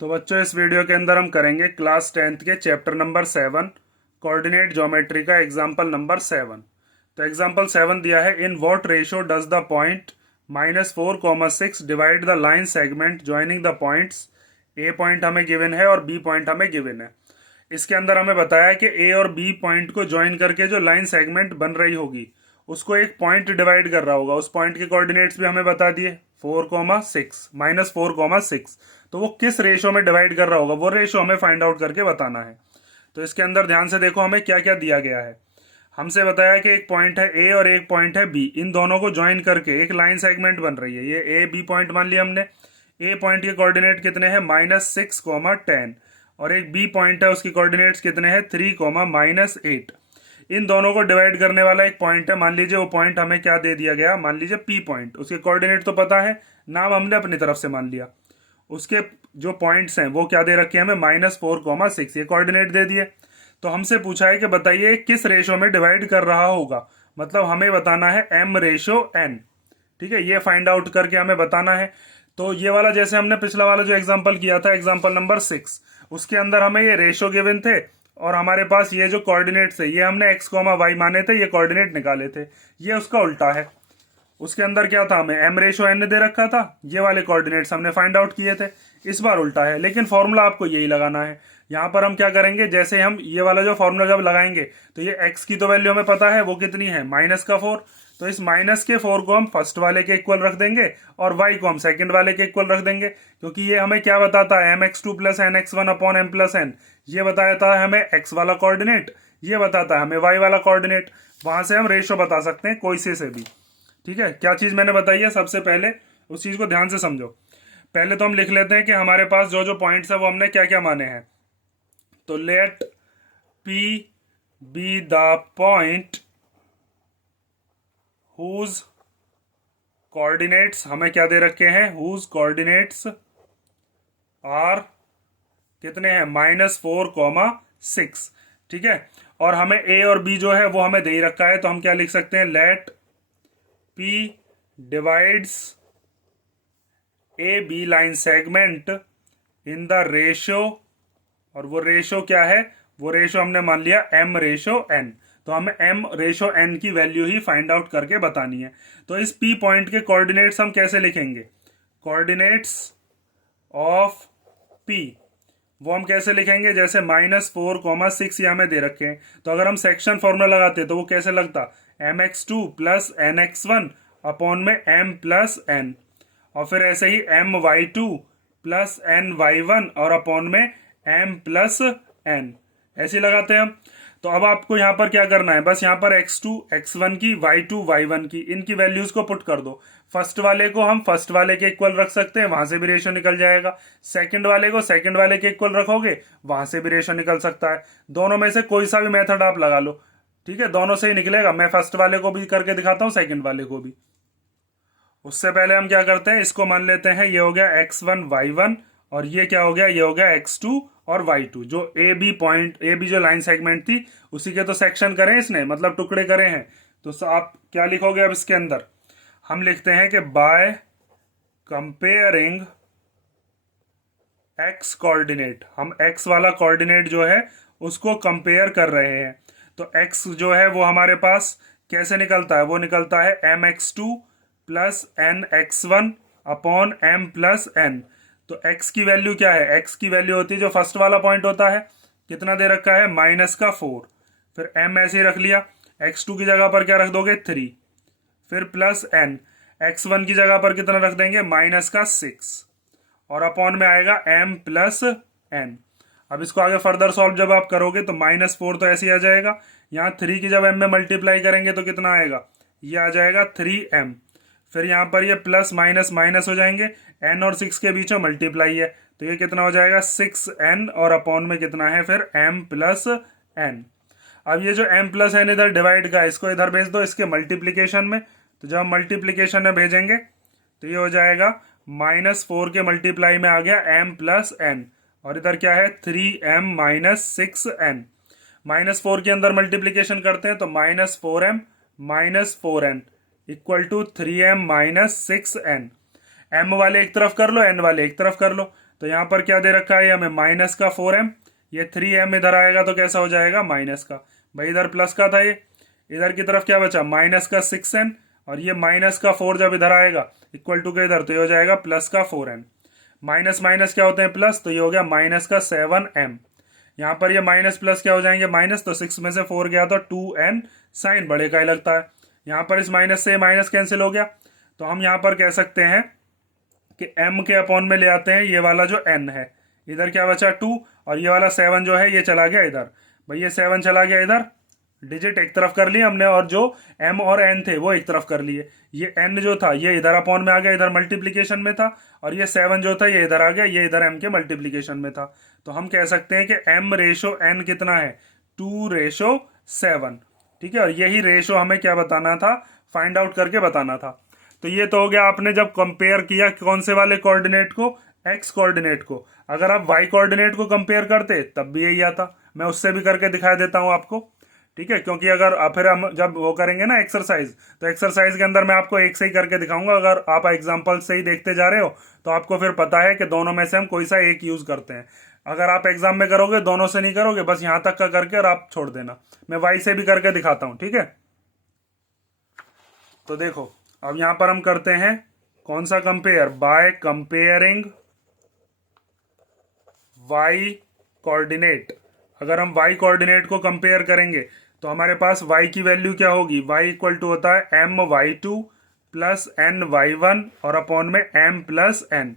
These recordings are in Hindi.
तो बच्चों इस वीडियो के अंदर हम करेंगे क्लास 10th के चैप्टर नंबर 7 कोऑर्डिनेट ज्योमेट्री का एग्जाम्पल नंबर 7। तो एग्जाम्पल 7 दिया है, in what ratio does the point -4, 6 divide the line segment joining the points. A point हमें गिवन है और बी पॉइंट हमें गिवन है। इसके अंदर हमें बताया कि ए और बी पॉइंट को ज्वाइन करके जो लाइन सेगमेंट बन रही होगी उसको एक पॉइंट डिवाइड कर रहा होगा। उस पॉइंट के कोऑर्डिनेट्स भी हमें बता दिए, 4, 6 -4, 6। तो वो किस रेशो में डिवाइड कर रहा होगा वो रेशो हमें फाइंड आउट करके बताना है। तो इसके अंदर ध्यान से देखो हमें क्या क्या दिया गया है। हमसे बताया कि एक पॉइंट है ए और एक पॉइंट है बी, इन दोनों को ज्वाइन करके एक लाइन सेगमेंट बन रही है। ये ए बी पॉइंट मान लिया हमने। ए पॉइंट के कोऑर्डिनेट कितने हैं, -6, 10, और एक बी पॉइंट है उसकी कोऑर्डिनेट्स कितने हैं, 3, -8। इन दोनों को डिवाइड करने वाला एक पॉइंट है, मान लीजिए वो पॉइंट हमें क्या दे दिया गया, मान लीजिए पी पॉइंट। उसके कोऑर्डिनेट तो पता है, नाम हमने अपनी तरफ से मान लिया। उसके जो पॉइंट्स हैं वो क्या दे रखे हैं हमें, -4, 6, ये कोऑर्डिनेट दे दिए। तो हमसे पूछा है कि बताइए किस रेशो में डिवाइड कर रहा होगा, मतलब हमें बताना है m/n। ठीक है, ये फाइंड आउट करके हमें बताना है। तो ये वाला जैसे हमने पिछला वाला जो एग्जांपल किया था, एग्जांपल नंबर 6, उसके अंदर हमें ये रेशो गिवन थे और हमारे पास ये जो कोऑर्डिनेट थे ये हमने x, y माने थे, ये कोऑर्डिनेट निकाले थे। ये उसका उल्टा है। उसके अंदर क्या था, हमें m/n दे रखा था, ये वाले कोऑर्डिनेट्स हमने फाइंड आउट किए थे। इस बार उल्टा है, लेकिन फॉर्मूला आपको यही लगाना है। यहाँ पर हम क्या करेंगे, जैसे हम ये वाला जो फॉर्मूला जब लगाएंगे तो ये x की तो वैल्यू हमें पता है, वो कितनी है, -4। तो इस -4 को हम फर्स्ट वाले के इक्वल रख देंगे और y को हम सेकंड वाले के इक्वल रख देंगे, क्योंकि ये हमें क्या बताता है, mx2 + nx1 अपॉन m+n। ये बताता है हमें x वाला कोऑर्डिनेट, ये बताता है हमें y वाला कोऑर्डिनेट। वहां से हम रेशो बता सकते हैं कोई से भी। ठीक है, क्या चीज मैंने बताई है, सबसे पहले उस चीज को ध्यान से समझो। पहले तो हम लिख लेते हैं कि हमारे पास जो जो पॉइंट्स है वो हमने क्या क्या माने हैं। तो let P be the point whose coordinates, हमें क्या दे रखे हैं, हुज कोऑर्डिनेट्स आर कितने हैं, -4, 6। ठीक है, और हमें ए और बी जो है वो हमें दे ही रखा है, तो हम क्या लिख सकते हैं, let P divides A B line segment in the ratio, और वो रेशियो क्या है, वो रेशियो हमने मान लिया m/n। तो हमें m/n की वैल्यू ही फाइंड आउट करके बतानी है। तो इस P पॉइंट के कोऑर्डिनेट्स हम कैसे लिखेंगे, कोऑर्डिनेट्स ऑफ P वो हम कैसे लिखेंगे, जैसे -4, 6 ये हमें दे रखे हैं। तो अगर हम सेक्शन फॉर्मूला लगाते तो वो कैसे लगता, mx2 + nx1 अपॉन में m+n, और फिर ऐसे ही my2 + ny1 और अपॉन में m+n, ऐसे लगाते हैं हम। तो अब आपको यहाँ पर क्या करना है, बस यहाँ पर x2 x1 की, y2 y1 की, इनकी वैल्यूज को पुट कर दो। फर्स्ट वाले को हम फर्स्ट वाले के इक्वल रख सकते हैं, वहां से भी रेशो निकल जाएगा। सेकंड वाले को सेकंड वाले के इक्वल रखोगे, वहां से भी रेशो निकल सकता है। दोनों में से कोई सा भी मेथड आप लगा लो, ठीक है, दोनों से ही निकलेगा। मैं फर्स्ट वाले को भी करके दिखाता हूँ, सेकंड वाले को भी। उससे पहले हम क्या करते हैं, इसको मान लेते हैं ये हो गया x1 y1, और ये क्या हो गया, ये हो गया x2 और y2। जो A B point, A B जो लाइन सेगमेंट थी उसी के तो सेक्शन करे इसने, मतलब टुकड़े करे हैं। तो आप क्या लिखोगे अब इसके अंदर, हम लिखते हैं कि बाय कंपेयरिंग x कोऑर्डिनेट, हम x वाला कोऑर्डिनेट जो है उसको कंपेयर कर रहे हैं। तो x जो है वो हमारे पास कैसे निकलता है, वो निकलता है mx2 + nx1 अपॉन m+n। तो x की वैल्यू क्या है, x की वैल्यू होती है जो फर्स्ट वाला पॉइंट होता है, कितना दे रखा है, -4। फिर m ऐसे ही रख लिया, x2 की जगह पर क्या रख दोगे, 3, फिर +n, x1 की जगह पर कितना रख देंगे, -6, और अपॉन में आएगा m+n। अब इसको आगे फर्दर सॉल्व जब आप करोगे तो -4 तो ऐसे ही आ जाएगा, यहाँ 3 की जब m में मल्टीप्लाई करेंगे तो कितना आएगा, ये आ जाएगा 3m। फिर यहाँ पर ये प्लस माइनस माइनस हो जाएंगे, n और 6 के बीच में मल्टीप्लाई है, तो ये कितना हो जाएगा, 6n, और अपॉन में कितना है फिर m+n। अब ये जो m+n इधर डिवाइड का है, इसको इधर भेज दो इसके मल्टीप्लीकेशन में। तो जब हम मल्टीप्लीकेशन में भेजेंगे तो ये हो जाएगा -4 के मल्टीप्लाई में आ गया m+n, और इधर क्या है, 3m - 6n। -4 के अंदर मल्टीप्लीकेशन करते हैं तो -4m - 4n = 3m - 6n। m वाले एक तरफ कर लो, n वाले एक तरफ कर लो, तो यहाँ पर क्या दे रखा है हमें माइनस का 4m, ये 3m इधर आएगा तो कैसा हो जाएगा माइनस का, भाई इधर प्लस का था ये, इधर की तरफ क्या बचा माइनस का 6n, और ये माइनस का 4 जब इधर आएगा इक्वल टू के इधर, तो ये हो जाएगा प्लस का 4n, माइनस माइनस क्या होते हैं प्लस, तो ये हो गया माइनस का 7m। यहाँ पर ये माइनस प्लस क्या हो जाएंगे माइनस, तो 6 में से 4 गया तो 2n, साइन बड़े का ही लगता है। यहाँ पर इस माइनस से माइनस कैंसिल हो गया, तो हम यहाँ पर कह सकते हैं कि m के अपॉन में ले आते हैं ये वाला जो n है, इधर क्या बचा 2, और ये वाला 7 जो है ये चला गया इधर, भाई ये 7 चला गया इधर, डिजिट एक तरफ कर लिए हमने, और जो m और n थे वो एक तरफ कर लिए। ये n जो था ये इधर अपॉन में आ गया, इधर मल्टीप्लीकेशन में था, और ये 7 जो था ये इधर आ गया, ये इधर m के मल्टीप्लीकेशन में था। तो हम कह सकते हैं कि m रेशो n कितना है 2:7, ठीक है। और यही रेशो हमें क्या बताना था, फाइंड आउट करके बताना था। तो ये तो हो गया आपने जब कंपेयर किया कौन से वाले कोऑर्डिनेट को, x कोऑर्डिनेट को। अगर आप y कोऑर्डिनेट को कंपेयर करते तब भी यही आता, मैं उससे भी करके दिखा देता हूं आपको, ठीक है। क्योंकि अगर फिर हम जब वो करेंगे ना एक्सरसाइज, तो एक्सरसाइज के अंदर मैं आपको एक से ही करके दिखाऊंगा। अगर आप एग्जांपल से ही देखते जा रहे हो तो आपको फिर पता है कि दोनों में से हम कोई सा एक यूज करते हैं। अगर आप एग्जाम में करोगे दोनों से नहीं करोगे, बस यहां तक का करके और आप छोड़ देना। मैं वाई से भी करके दिखाता हूं, ठीक है। तो देखो अब यहां पर हम करते हैं कौन सा compare, by comparing y coordinate. अगर हम वाई कोऑर्डिनेट को कंपेयर करेंगे तो हमारे पास y की वैल्यू क्या होगी, y इक्वल टू होता है my2 प्लस ny1 और अपॉन में m प्लस n।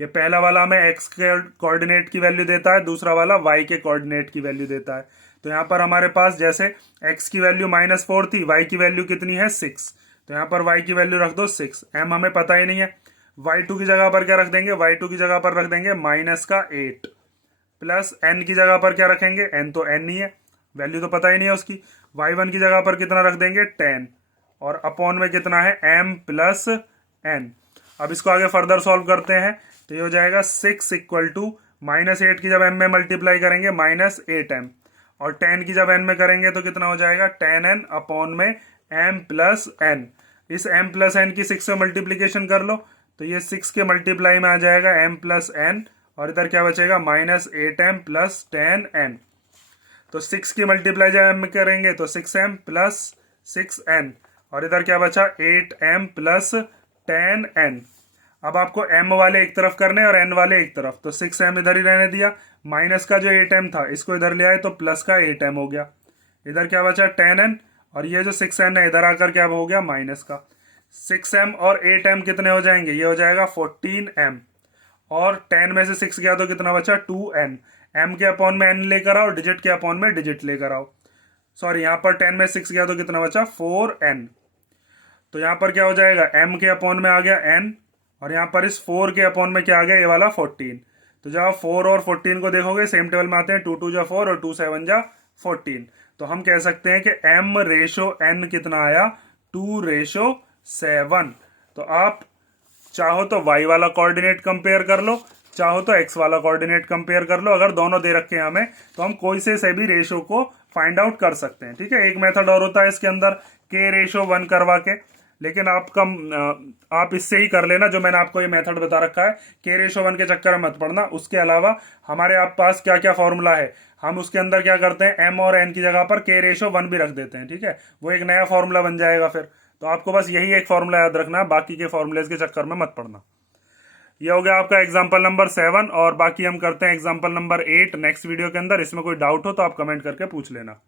ये पहला वाला हमें x के कोऑर्डिनेट की वैल्यू देता है, दूसरा वाला y के कोऑर्डिनेट की वैल्यू देता है। तो यहाँ पर हमारे पास जैसे x की वैल्यू -4 थी, y की वैल्यू कितनी है 6, तो यहाँ पर y की वैल्यू रख दो 6, m हमें पता ही नहीं है। y2 की जगह पर क्या रख देंगे, y2 की जगह पर रख देंगे माइनस का 8, प्लस n की जगह पर क्या रखेंगे, n तो n ही है, वैल्यू तो पता ही नहीं है उसकी। y1 की जगह पर कितना रख देंगे 10, और अपॉन में कितना है m प्लस n। अब इसको आगे फर्दर सॉल्व करते हैं तो ये हो जाएगा 6 इक्वल टू -8 की जब m में मल्टीप्लाई करेंगे -8m, और 10 की जब n में करेंगे तो कितना हो जाएगा 10n अपॉन में m प्लस n। इस m प्लस n की 6 से मल्टीप्लीकेशन कर लो तो ये 6 के मल्टीप्लाई में आ जाएगा m प्लस n, और इधर क्या बचेगा -8m प्लस 10n। तो 6 की मल्टीप्लाई जब m करेंगे तो 6m प्लस 6n, और इधर क्या बचा 8m प्लस 10n। अब आपको m वाले एक तरफ करने और n वाले एक तरफ, तो 6m इधर ही रहने दिया, माइनस का जो 8m था इसको इधर ले आए तो प्लस का 8m हो गया, इधर क्या बचा 10n, और ये जो 6n है इधर आकर क्या हो गया माइनस का 6m, और 8m कितने हो जाएंगे, ये हो जाएगा 14m, और 10 में से 6 गया तो कितना बचा 2n। m के अपॉन में n लेकर आओ, डिजिट के अपॉन में डिजिट लेकर आओ, सॉरी यहाँ पर 10 में 6 गया तो कितना बचा 4n। तो यहाँ पर क्या हो जाएगा m के अपॉन में आ गया n, और यहाँ पर इस 4 के अपॉन में क्या आ गया ये वाला 14। तो जब आप 4 और 14 को देखोगे सेम टेबल में आते हैं, 2 2 जा 4 और 2 7 जा 14। तो हम कह सकते हैं कि m रेशो n कितना आया 2:7। तो आप चाहो तो y वाला कोऑर्डिनेट कंपेयर कर लो, चाहो तो x वाला कोऑर्डिनेट कंपेयर कर लो। अगर दोनों दे रखे हैं हमें तो हम कोई से भी रेशो को फाइंड आउट कर सकते हैं, ठीक है। एक मेथड और होता है इसके अंदर k:1 करवा के, लेकिन आप इससे ही कर लेना जो मैंने आपको ये मेथड बता रखा है। k:1 के चक्कर में मत पड़ना। उसके अलावा हमारे आप पास क्या क्या फॉर्मूला है, हम उसके अंदर क्या करते हैं m और n की जगह पर k:1 भी रख देते हैं, ठीक है। वो एक नया फॉर्मूला बन जाएगा फिर। तो आपको बस यही एक फॉर्मूला याद रखना है, बाकी के फॉर्मूलेज के चक्कर में मत पड़ना। ये हो गया आपका एग्जाम्पल नंबर 7, और बाकी हम करते हैं एग्जाम्पल नंबर 8 नेक्स्ट वीडियो के अंदर। इसमें कोई डाउट हो तो आप कमेंट करके पूछ लेना।